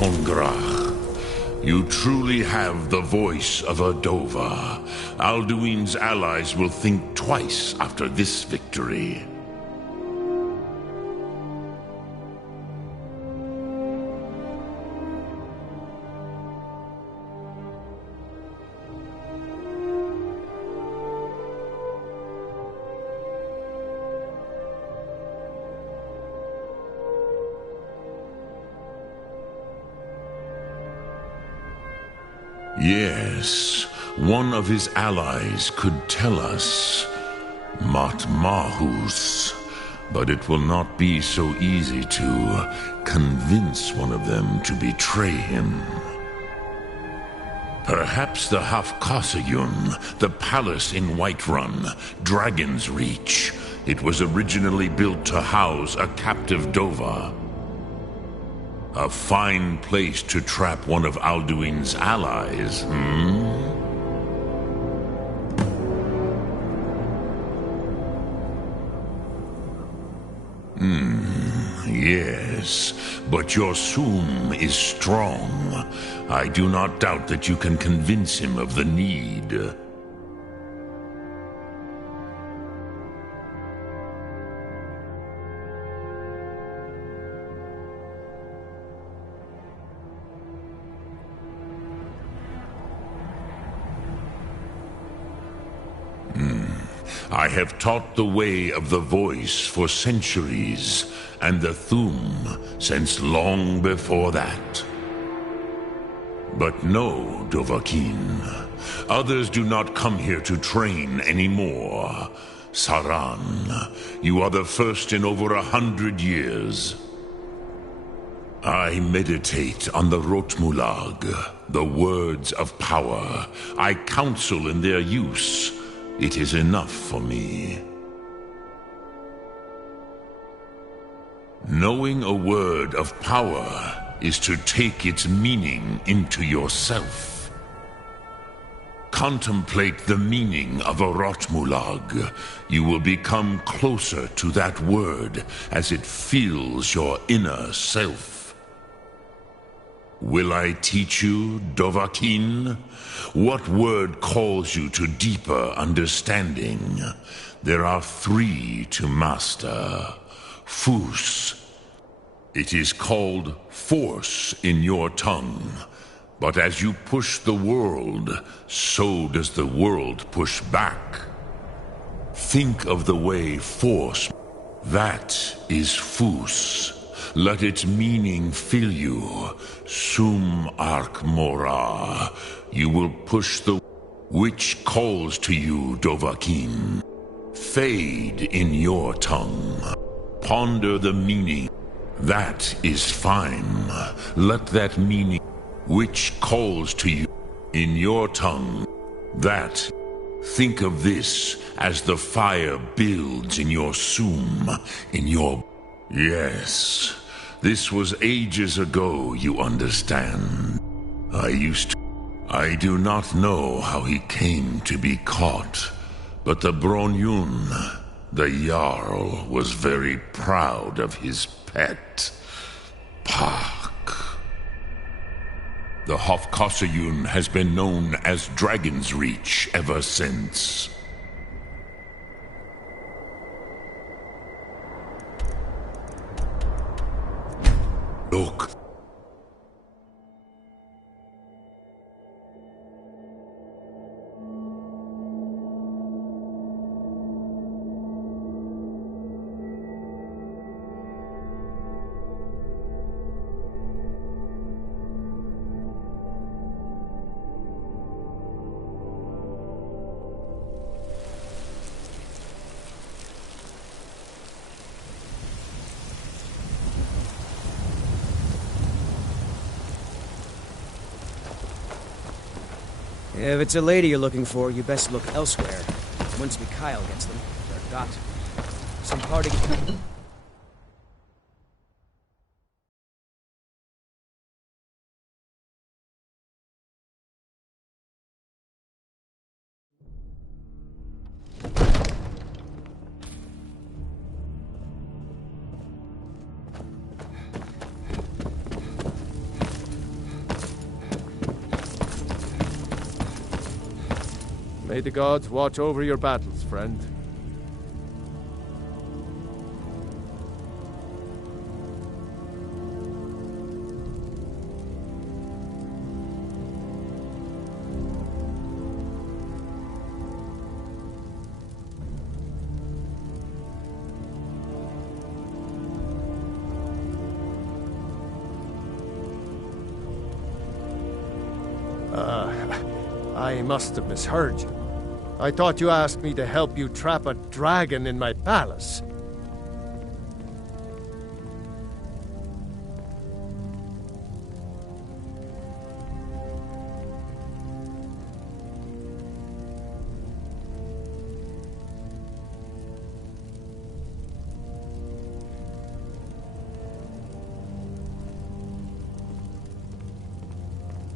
Hongrach. You truly have the voice of a Dova. Alduin's allies will think twice after this victory. Yes, one of his allies could tell us. Matmahus. But it will not be so easy to convince one of them to betray him. Perhaps the Hafkasayun, the palace in Whiterun, Dragon's Reach. It was originally built to house a captive Dova. A fine place to trap one of Alduin's allies, Yes, but your Sum is strong. I do not doubt that you can convince him of the need. I have taught the way of the voice for centuries, and the Thum since long before that. But no, Dovahkiin. Others do not come here to train anymore. Saran, you are the first in over 100 years. I meditate on the Rotmulag, the words of power. I counsel in their use. It is enough for me. Knowing a word of power is to take its meaning into yourself. Contemplate the meaning of a Rotmulag. You will become closer to that word as it fills your inner self. Will I teach you, Dovahkiin? What word calls you to deeper understanding? There are 3 to master. Fus. It is called force in your tongue. But as you push the world, so does the world push back. Think of the way force. That is Fus. Let its meaning fill you. Sum Ark Mora. You will push the which calls to you, Dovahkiin. Fade in your tongue. Ponder the meaning. That is fine. Let that meaning which calls to you in your tongue. That. Think of this as the fire builds in your Sum, in your... Yes. This was ages ago, you understand. I do not know how he came to be caught, but the Bronyun, the Jarl, was very proud of his pet, Pak. The Hofkasayun has been known as Dragon's Reach ever since. Look. If it's a lady you're looking for, you best look elsewhere. Once Mikhail gets them, they're got. Some party... May the gods watch over your battles, friend. I must have misheard you. I thought you asked me to help you trap a dragon in my palace.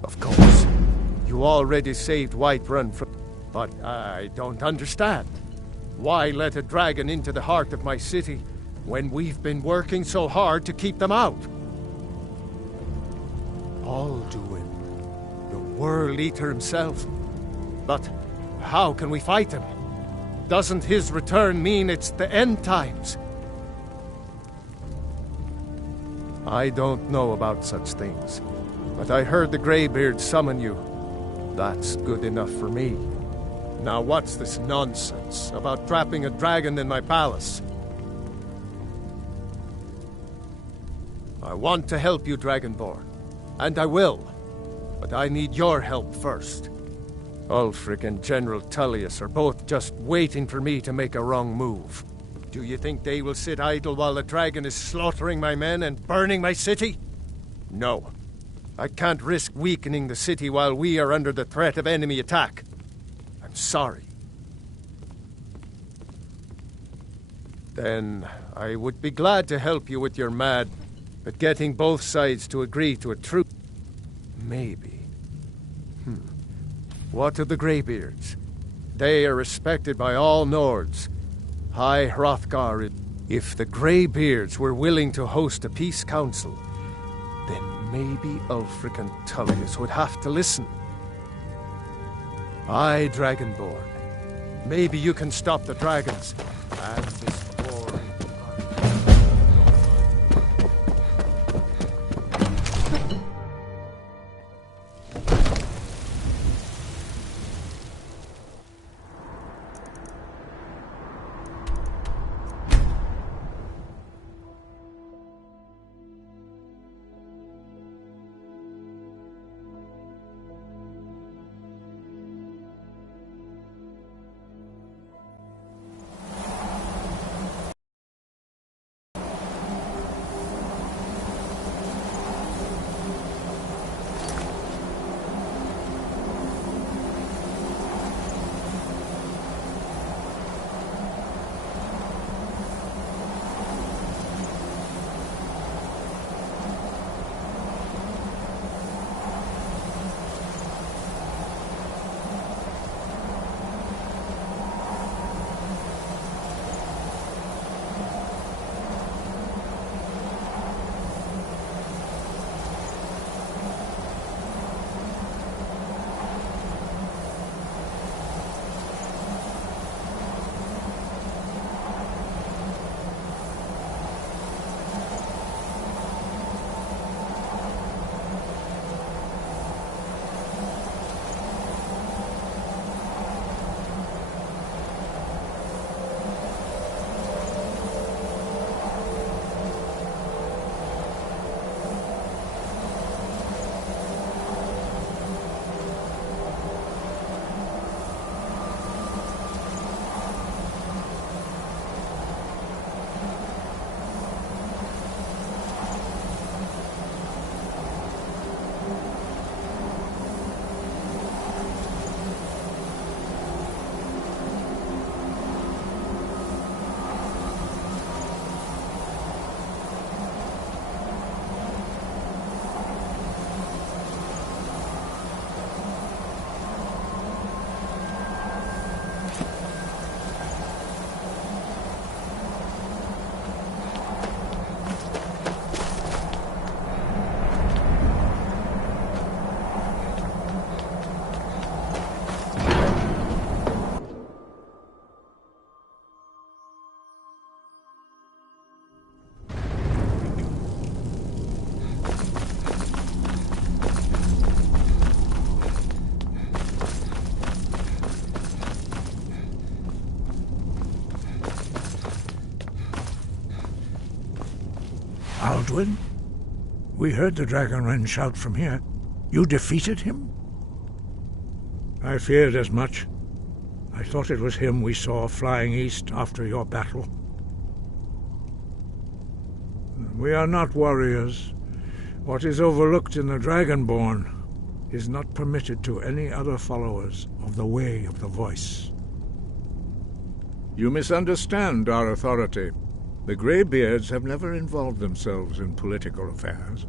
Of course. You already saved Whiterun from... But I don't understand. Why let a dragon into the heart of my city when we've been working so hard to keep them out? Alduin, the World Eater himself. But how can we fight him? Doesn't his return mean it's the end times? I don't know about such things, but I heard the Greybeard summon you. That's good enough for me. Now what's this nonsense about trapping a dragon in my palace? I want to help you, Dragonborn, and I will, but I need your help first. Ulfric and General Tullius are both just waiting for me to make a wrong move. Do you think they will sit idle while the dragon is slaughtering my men and burning my city? No. I can't risk weakening the city while we are under the threat of enemy attack. I'm sorry. Then I would be glad to help you with your mad, but getting both sides to agree to a truce. Maybe. What of the Greybeards? They are respected by all Nords. High Hrothgar is... If the Greybeards were willing to host a peace council, then maybe Ulfric and Tullius would have to listen. Aye, Dragonborn. Maybe you can stop the dragons and this war. Alduin? We heard the Dragonren shout from here. You defeated him? I feared as much. I thought it was him we saw flying east after your battle. We are not warriors. What is overlooked in the Dragonborn is not permitted to any other followers of the Way of the Voice. You misunderstand our authority. The Greybeards have never involved themselves in political affairs.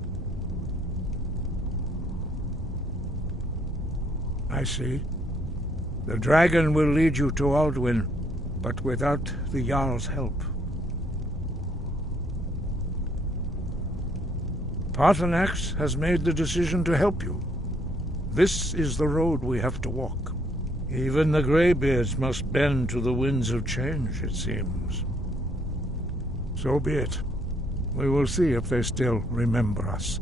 I see. The dragon will lead you to Alduin, but without the Jarl's help. Paarthurnax has made the decision to help you. This is the road we have to walk. Even the Greybeards must bend to the winds of change, it seems. So be it. We will see if they still remember us.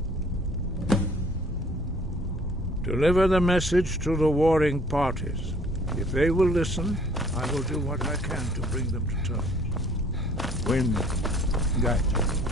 Deliver the message to the warring parties. If they will listen, I will do what I can to bring them to terms. Wind, guide you.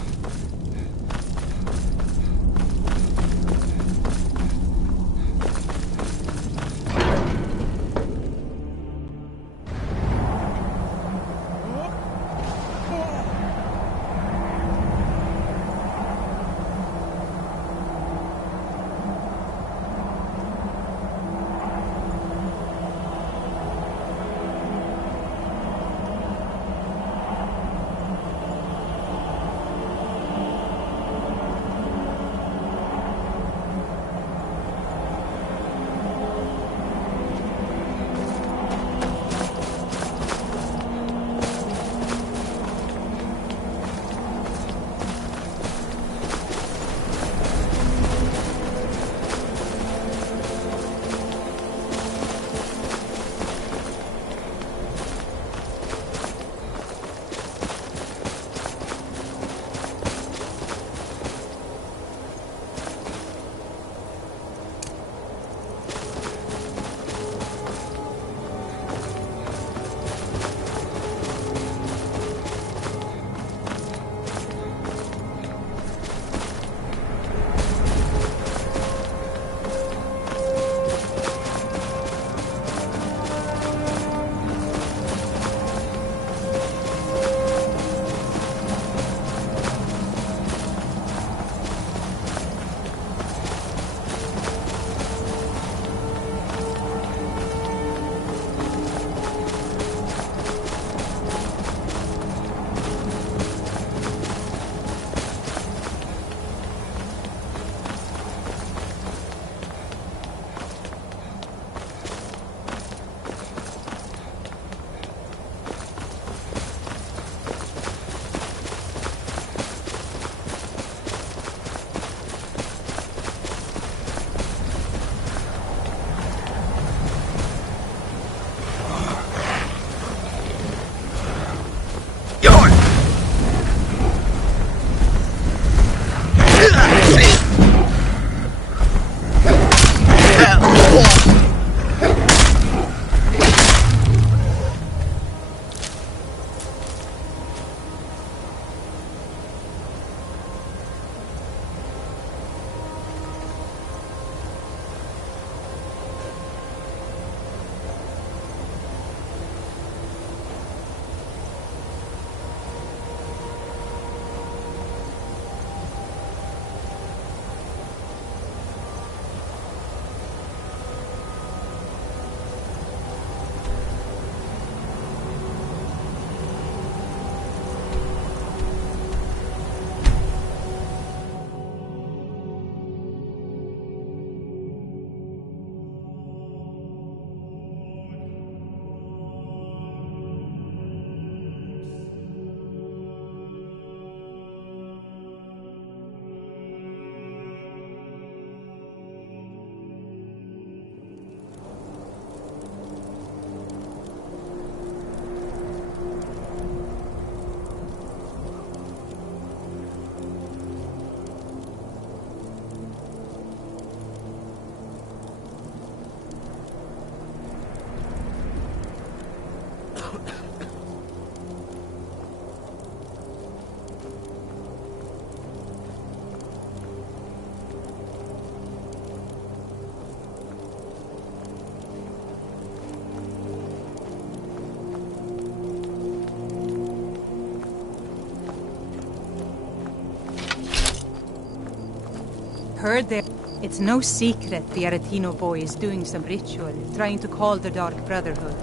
Heard there. It's no secret the Aretino boy is doing some ritual, trying to call the Dark Brotherhood.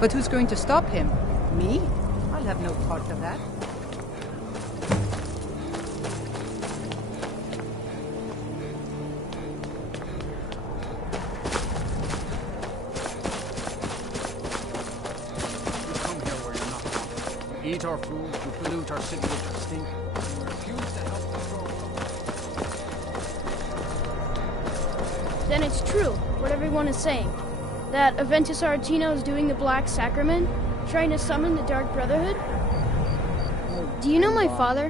But who's going to stop him? Me? I'll have no part of that. You come here where you're not welcome. You eat our food, you pollute our city with your stink. You refuse to help control. Then it's true, what everyone is saying. That Aventus Aretino is doing the Black Sacrament, trying to summon the Dark Brotherhood. Do you know my father?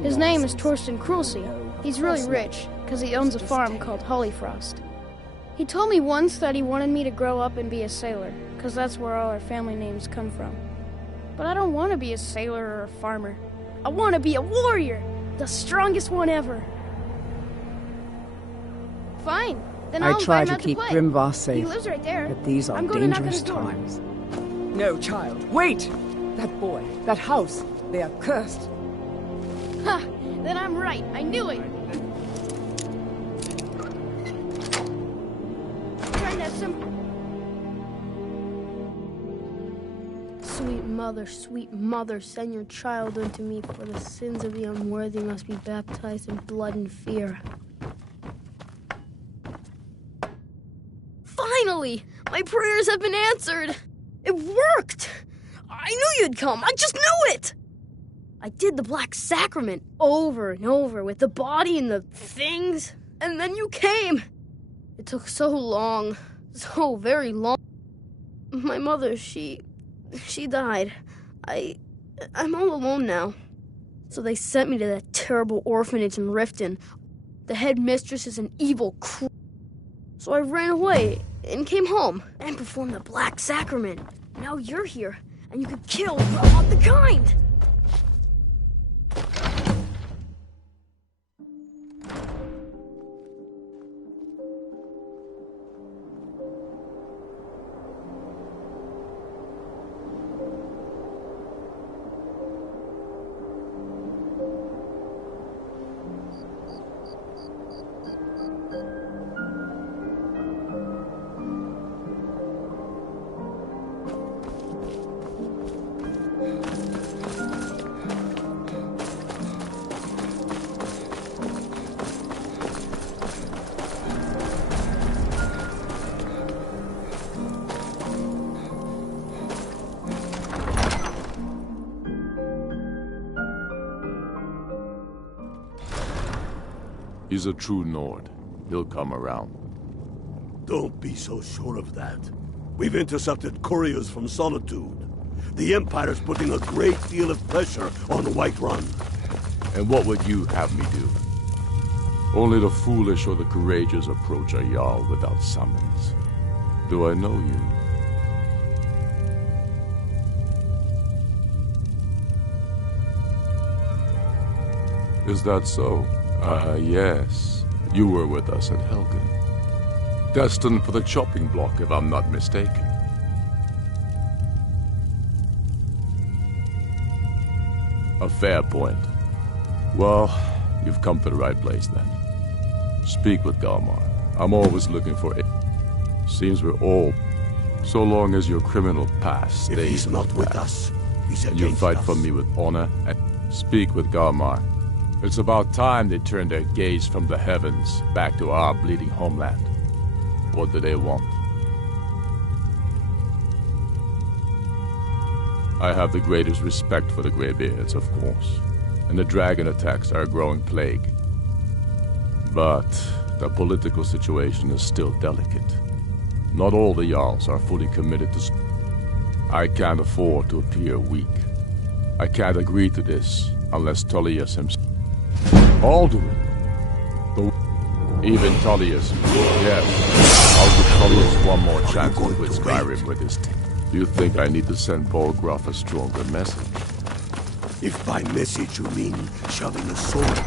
His name is Torsten Krulsey. He's really rich, because he owns a farm called Hollyfrost. He told me once that he wanted me to grow up and be a sailor, because that's where all our family names come from. But I don't want to be a sailor or a farmer. I want to be a warrior, the strongest one ever. Fine. Then I'll I try invite him to out keep play. Grimvar He safe, lives right there. but these are I'm going to knock on dangerous his door. times. No, child, wait! That boy, that house, they are cursed. Ha! Then I'm right. I knew it. Trying to have some. Sweet mother, send your child unto me, for the sins of the unworthy must be baptized in blood and fear. Finally! My prayers have been answered! It worked! I knew you'd come! I just knew it! I did the Black Sacrament over and over with the body and the things, and then you came! It took so long, so very long. My mother, she died. I'm all alone now. So they sent me to that terrible orphanage in Riften. The headmistress is an evil So I ran away and came home and performed the Black Sacrament. Now you're here, and you could kill all the kind! He's a true Nord. He'll come around. Don't be so sure of that. We've intercepted couriers from Solitude. The Empire's putting a great deal of pressure on Whiterun. And what would you have me do? Only the foolish or the courageous approach a Jarl without summons. Do I know you? Is that so? Yes. You were with us at Helgen. Destined for the chopping block, if I'm not mistaken. A fair point. Well, you've come to the right place then. Speak with Galmar. I'm always looking for it. Seems we're all... So long as your criminal past stays... If he's not with us, he's against us. You fight for me with honor and... Speak with Galmar. It's about time they turned their gaze from the heavens back to our bleeding homeland. What do they want? I have the greatest respect for the Greybeards, of course, and the dragon attacks are a growing plague. But the political situation is still delicate. Not all the Jarls are fully committed to... I can't afford to appear weak. I can't agree to this unless Tullius himself... Alduin! Even Tullius. Yes. I'll give Tullius one more chance to quit Skyrim with his team. Do you think I need to send Bolgraf a stronger message? If by message you mean shoving a sword...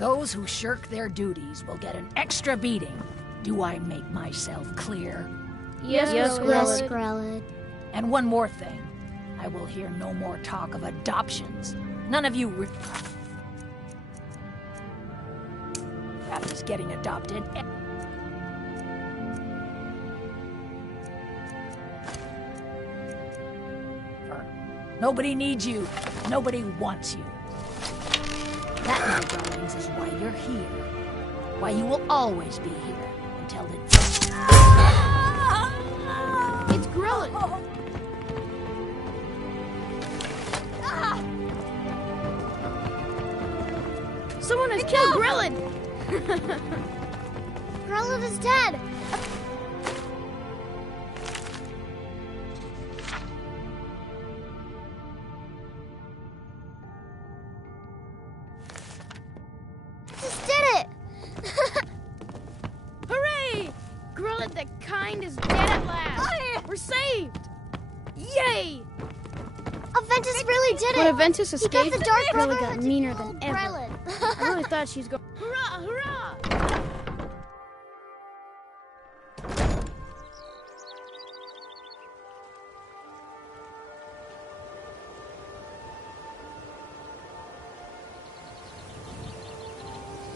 Those who shirk their duties will get an extra beating. Do I make myself clear? Yes, Grelid. And one more thing. I will hear no more talk of adoptions. None of you Rap is getting adopted. Nobody needs you. Nobody wants you. That, my darlings, is why you're here. Why you will always be here until the... It's Grelid! Someone has killed Grelid! Grelid is dead! Just did it! Hooray! Grelid the Kind is dead at last! We're saved! Yay! Aventus really did it! When Aventus escaped, he got the Dark Brotherhood got meaner than ever. I really thought she was going... Hurrah! Hurrah!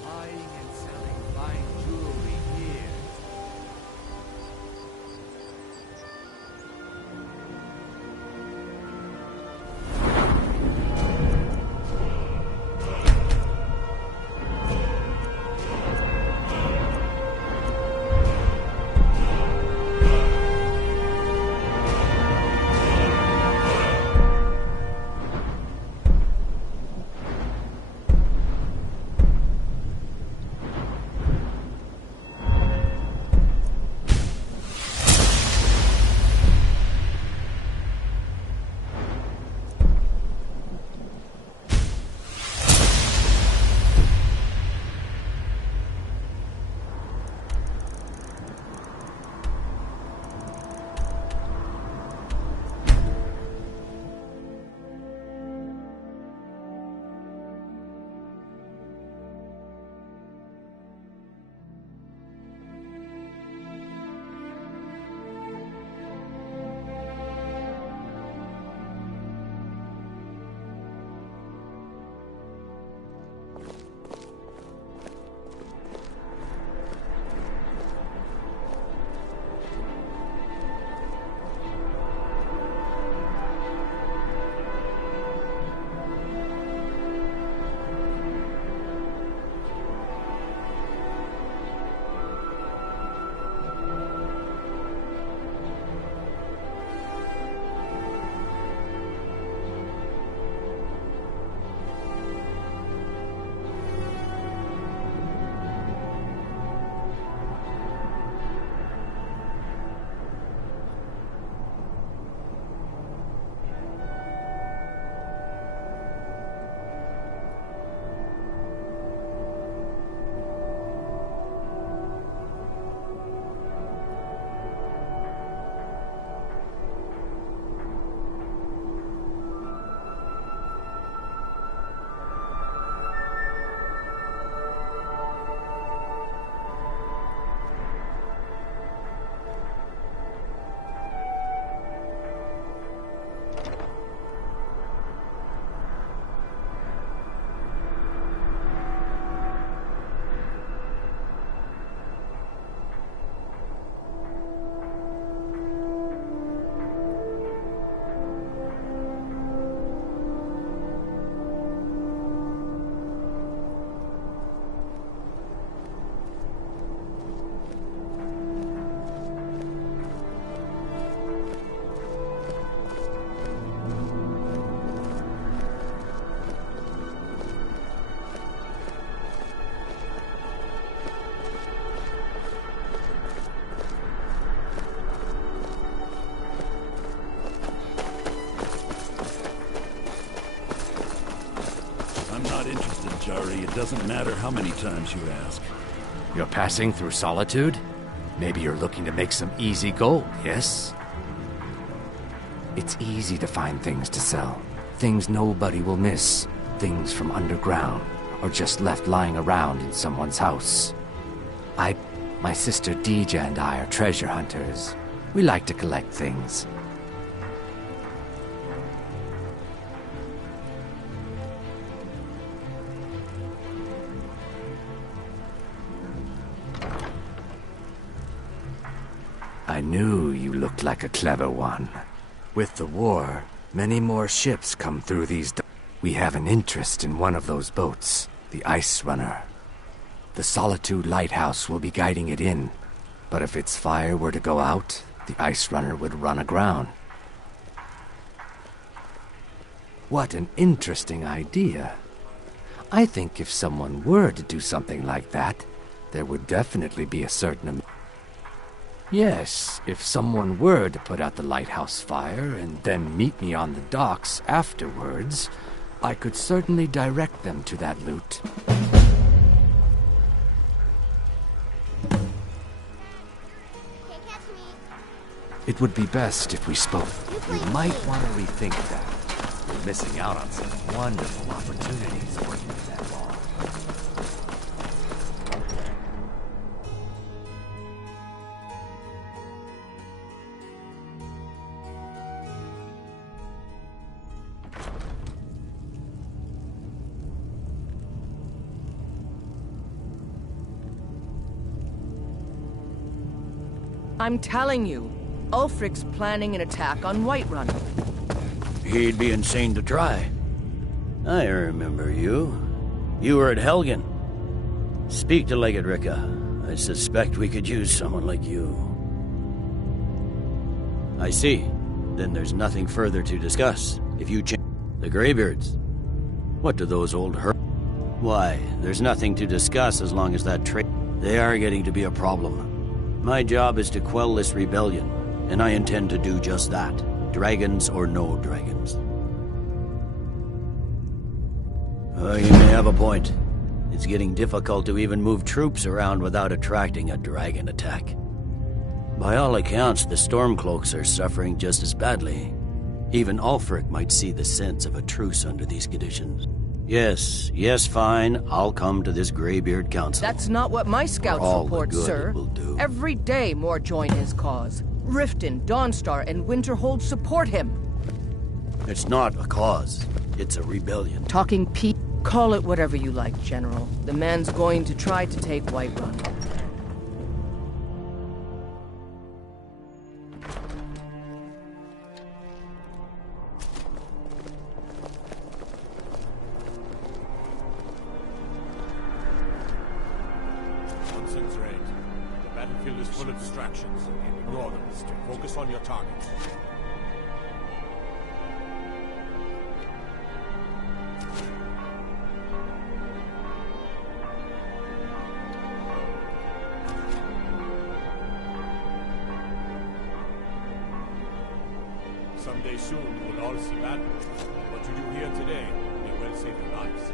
Buying and selling fine jewelry here. It doesn't matter how many times you ask. You're passing through Solitude? Maybe you're looking to make some easy gold, yes? It's easy to find things to sell. Things nobody will miss. Things from underground. or just left lying around in someone's house. My sister Deeja and I are treasure hunters. We like to collect things. I knew you looked like a clever one. With the war, many more ships come through these We have an interest in one of those boats, the Ice Runner. The Solitude Lighthouse will be guiding it in, but if its fire were to go out, the Ice Runner would run aground. What an interesting idea. I think if someone were to do something like that, there would definitely be a certain Yes, if someone were to put out the lighthouse fire and then meet me on the docks afterwards, I could certainly direct them to that loot. It would be best if we spoke. You might want to rethink that. You're missing out on some wonderful opportunities working that long. I'm telling you, Ulfric's planning an attack on Whiterun. He'd be insane to try. I remember you. You were at Helgen. Speak to Legate Ricka. I suspect we could use someone like you. I see. Then there's nothing further to discuss. If you change the Greybeards, what do those old Why, there's nothing to discuss as long as that They are getting to be a problem. My job is to quell this rebellion, and I intend to do just that. Dragons or no dragons. You may have a point. It's getting difficult to even move troops around without attracting a dragon attack. By all accounts, the Stormcloaks are suffering just as badly. Even Ulfric might see the sense of a truce under these conditions. Yes, fine. I'll come to this Greybeard Council. That's not what my scouts report, sir. Every day more join his cause. Riften, Dawnstar, and Winterhold support him. It's not a cause. It's a rebellion. Talking Pete. Call it whatever you like, General. The man's going to try to take Whiterun. Concentrate. The battlefield is full of distractions. Ignore them. Focus on your targets. Someday soon you will all see battle. What you do here today may well save your lives.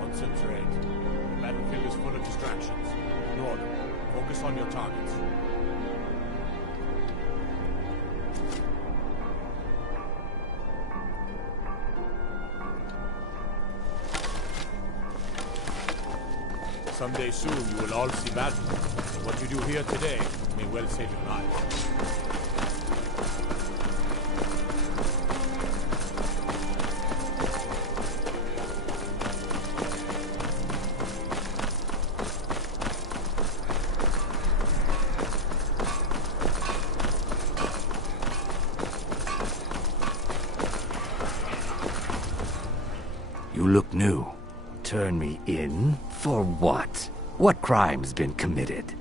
Concentrate. The battlefield is full of distractions. Ignore them. Focus on your targets. Someday soon you will all see battle. What you do here today may well save your lives. You look new. Turn me in? For what? What crime's been committed?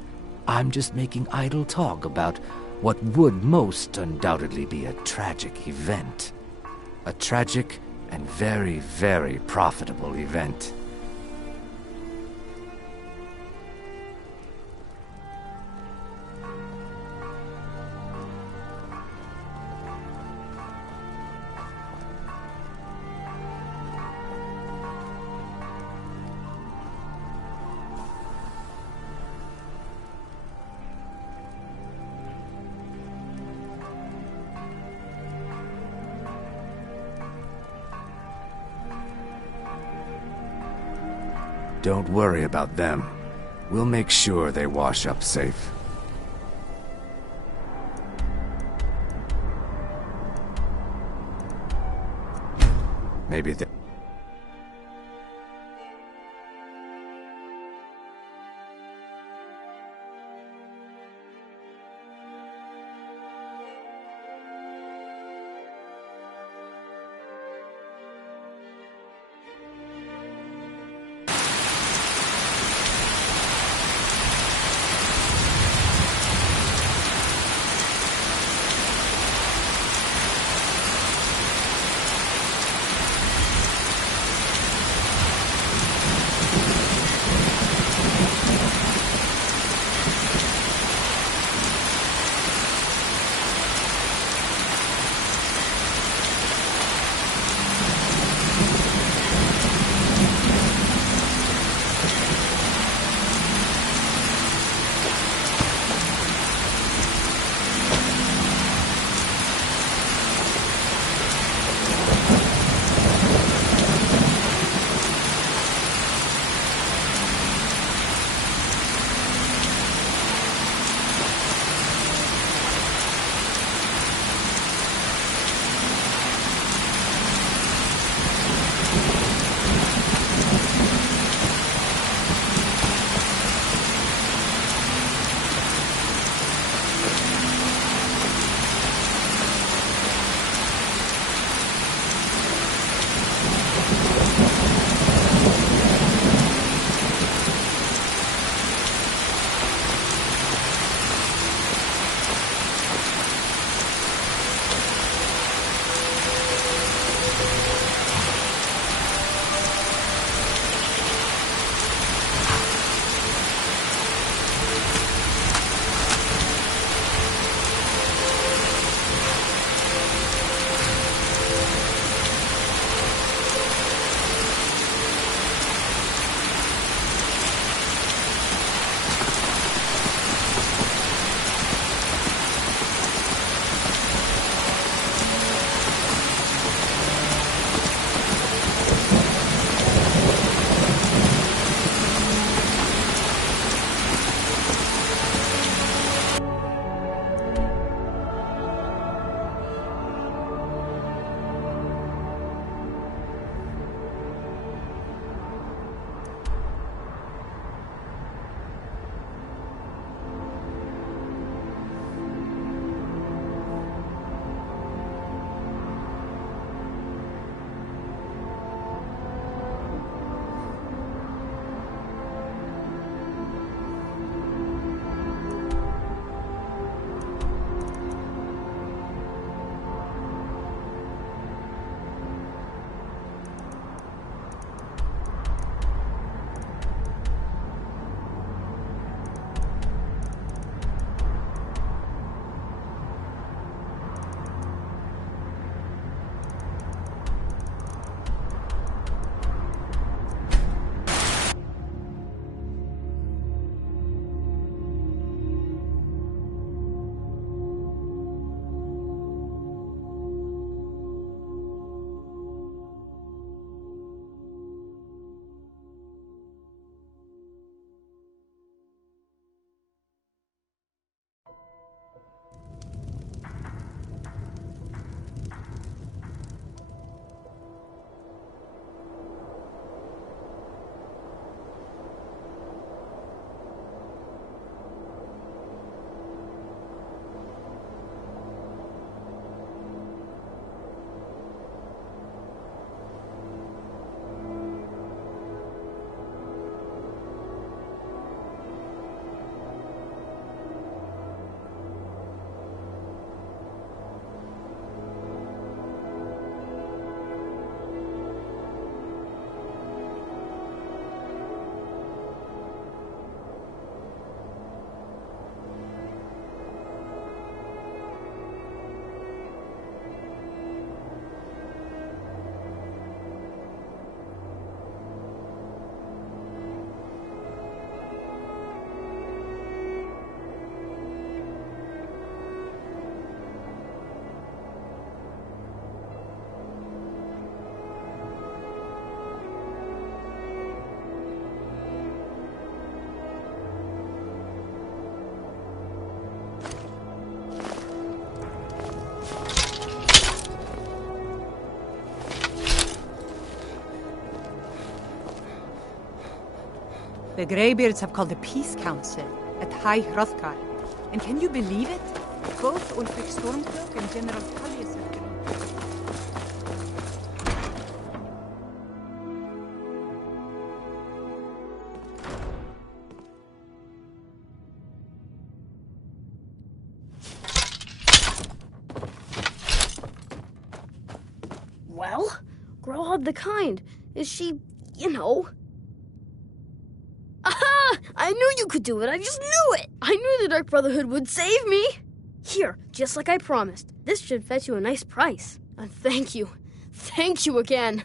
I'm just making idle talk about what would most undoubtedly be a tragic event. A tragic and very, very profitable event. Don't worry about them. We'll make sure they wash up safe. Maybe they... The Greybeards have called a peace council at High Hrothgar. And can you believe it? Both Ulfric Stormcloak and General Tullius have been... Well, Grohad the Kind. Is she, you know... Aha! I knew you could do it. I just knew it. I knew the Dark Brotherhood would save me. Here, just like I promised. This should fetch you a nice price. And thank you. Thank you again.